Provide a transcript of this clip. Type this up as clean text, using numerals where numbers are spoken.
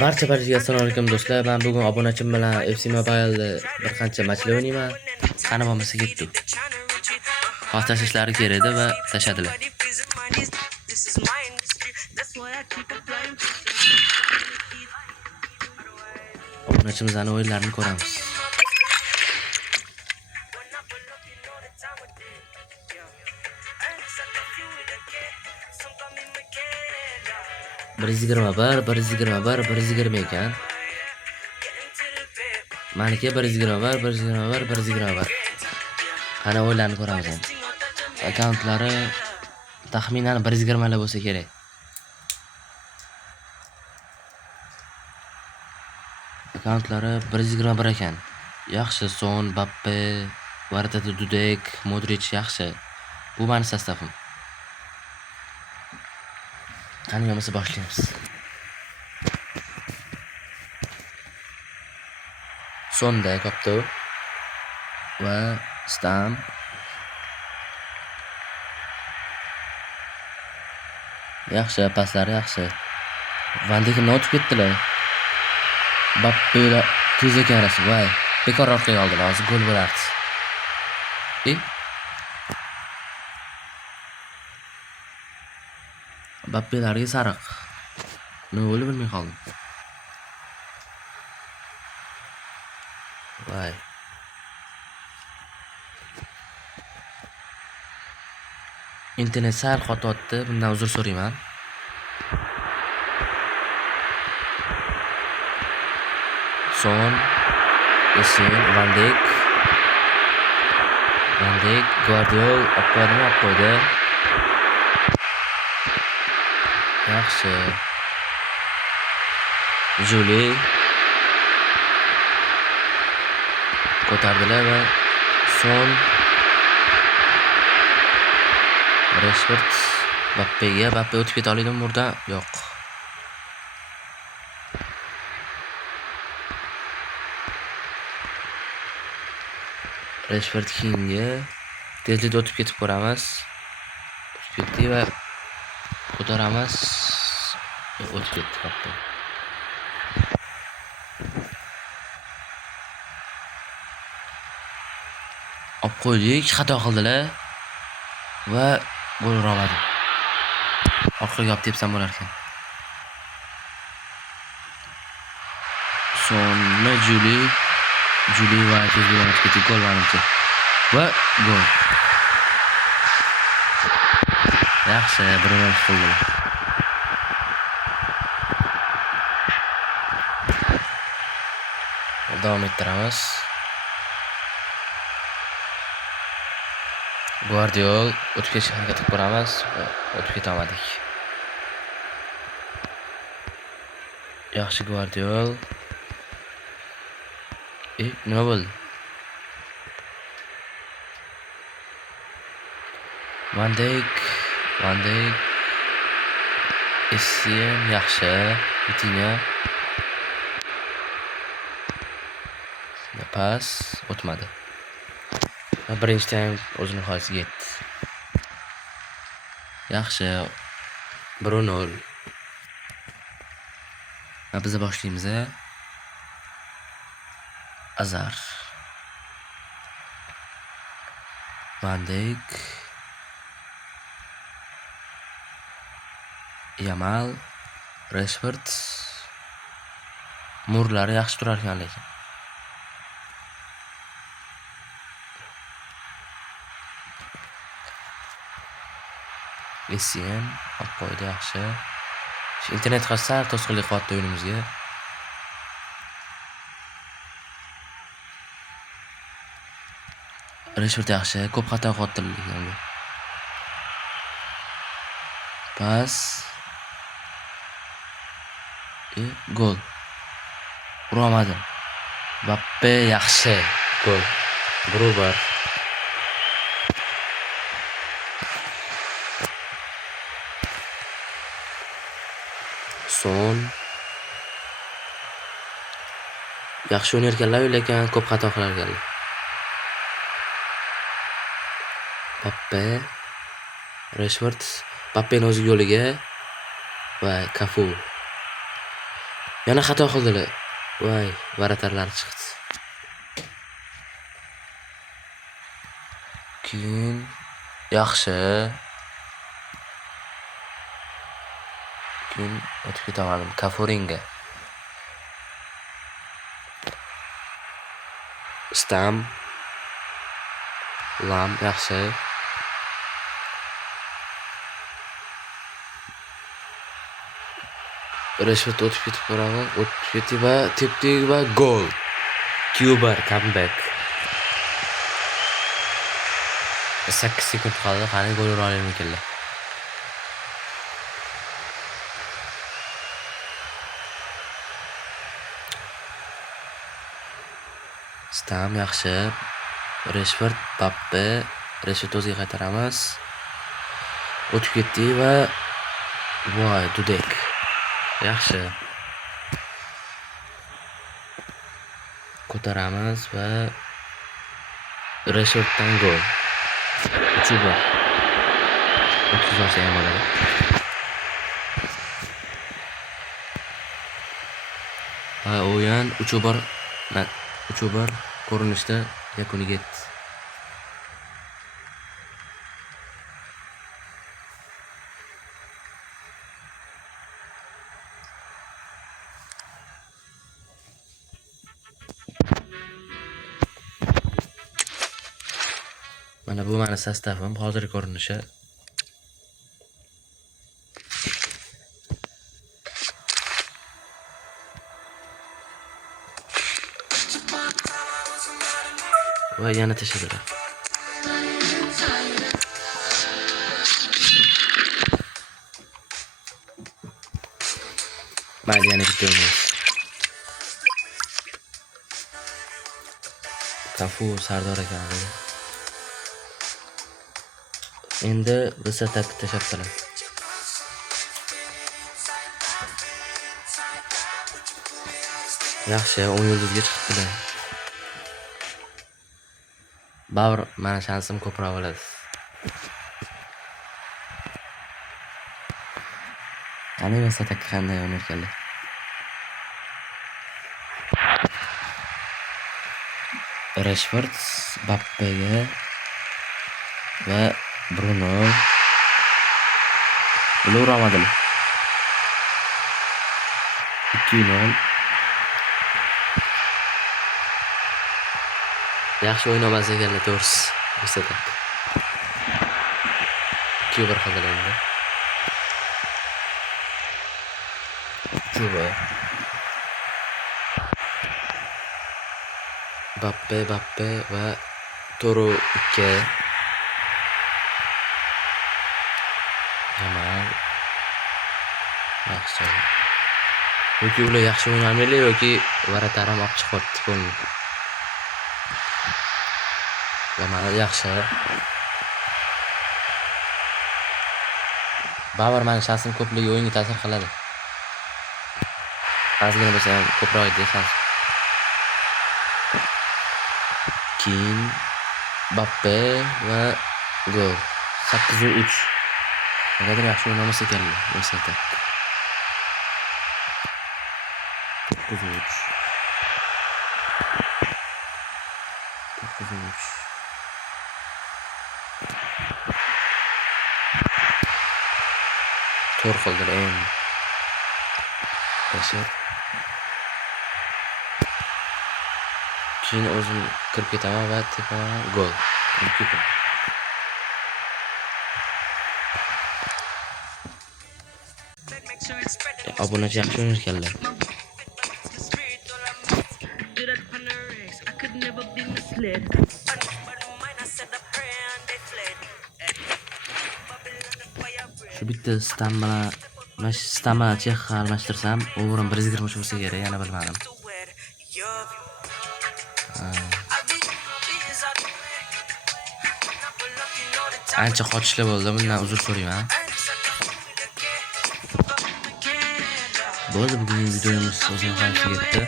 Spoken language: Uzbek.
Barchaga assalomu alaykum do'stlar. Men bugun obunachim bilan FC Mobile bir qancha matchlar o'ynayman. Qani bo'lmasa ketdik. Hozir tashlashlari kerak edi va tashadilar. Obunachimizning o'yinlarini ko'ramiz. Bir 120 ekan. Meniki 120. Qani o'yinlarni ko'ramiz endi. Akkauntlari taxminan 120 lar bo'lsa kerak. Akkauntlari 121 ekan. Yaxshi, Son, Mbappe, Varata, Dudek, Modric yaxshi. Bu meni sostavim. Qani bo'lmasa boshlaymiz. Sonda kopto va Stam. Yaxshi, paslari yaxshi. Van Dijk o'tib ketdilar. Mbappe tez ekan rasi, voy. Bekor orqaga oldilar, hozir gol bo'lardi. Mbappelarga sariq. Nima bo'ldi bilmay qoldim. Voy. Internet sal xatotdi, bundan uzr so'rayman. Son, Essien, Van Dijk, Guardiol, qo'ydi. Yaxshi. Juli ko'tardilar va Son, Rashford, Mbappe o'tib keta oladimi burada? Yo'q. Rashford keyinga tezlikda o'tib ketib ko'ramiz. O'tib ketdi va ko'taramiz. O'tib ketdi hatto. Olib qo'ydik, xato qildilar va gol ura olmadi. Orqaga olib tepsam bo'lar ekan. Sonni Juli va tezlikda o'tib ketdi, gol menimcha. Va gol. Yaxshi, 1-0 qildilar. Davom ettiramiz. Guardiol o'tib ketishga harakat qilib ko'ramiz. O'tib keta olmadik. Yaxshi Guardiol. Nima bo'ldi? Van Dijk, Essien yaxshi, Vitinha. Pas o'tmadi. Birinchi taym o'zini holiga yetdi. Yaxshi. 1-0. Biz boshlaymiz. Azar. Van Dijk. Yamal, Rashford. Murlari yaxshi turar ekan lekin. Essien qo'ydi yaxshi. Internet qasar to'sqinlik qilyapti o'yinimizga. Rashford yaxshi, ko'p xato qilyapti. Pas. Gol. Ura olmadim. Mbappe yaxshi, gol. Gruber. Son. Yaxshi o'ynayotganlar, lekin ko'p xato qilarkanlar. Mbappe, Rashford, Mbappening o'z yo'liga va Cafu. Yana xato qildilar. Voy, varatarlar chiqdi. Keyin yaxshi. Keyin o'tib ketaman Kafuringa. Stam. Lam yaxshi. Rashford o'tib ketib qoladi. O'tib ketdi va tepdi va gol. Cubar comeback. 8 sekund qoldi. Qani gol ura olaymikanlar. Stam yaxshi. Rashford, Mbappe, Rashford o'ziga qaytaramiz. O'tib ketdi va voy, Dudek. Yaxshi. Ko'taramiz va Rashforddan gol. 3-1. 30 olsa ham bo'ladi. Va o'yin 3-1 ko'rinishda yakuniga yetdi. Mana bu meni sostavim, hozirgi ko'rinishi. Va yana tashadilar. Mayli, yana bitiramiz. Kafu Sardor ekan. Endi biz atak tashabdilar. Yaxshi, 10 yulduzga chiqdilar. Bavr, mana shansim ko'proq bo'ladi. Qani biz atak qanday o'ynayotganlar? Rashford, Mbappega va Bruno. Ular uramadilar. 2-0. Yaxshi o'ynamas ekanlar to'g'risi. O'sada. 2-1 qildilar endi. 3-1. Mbappe va Toro 2. Yamal. Yaxshi. Yoki ular yaxshi o'ynamaylar yoki varataram olib chiqyapti qo'lni. Yamal yaxshi. Bavr mana shaxsan ko'pligi o'yinga ta'sir qiladi. Ba'zilari bo'lsa ham ko'proq edi. Keyin Mbappe va gol. 8-3. Nagadir yaxshi o'ynamasa ekanlar, o'sata. 9-3. To'g'ri qildilar endi. Tashab. Keyin o'zim kirib ketaman va tepaman gol. Obunachi yaxshi o'ynayotganlar. Shu bitta stam bilan Chexga almashtirsam, o'g'rim 120 bo'lsa kerak, yana bilmadim. Ancha qochishlar bo'ldi, bundan uzr so'rayman. Bo'ldi, bugungi videomiz o'ziga yetdi.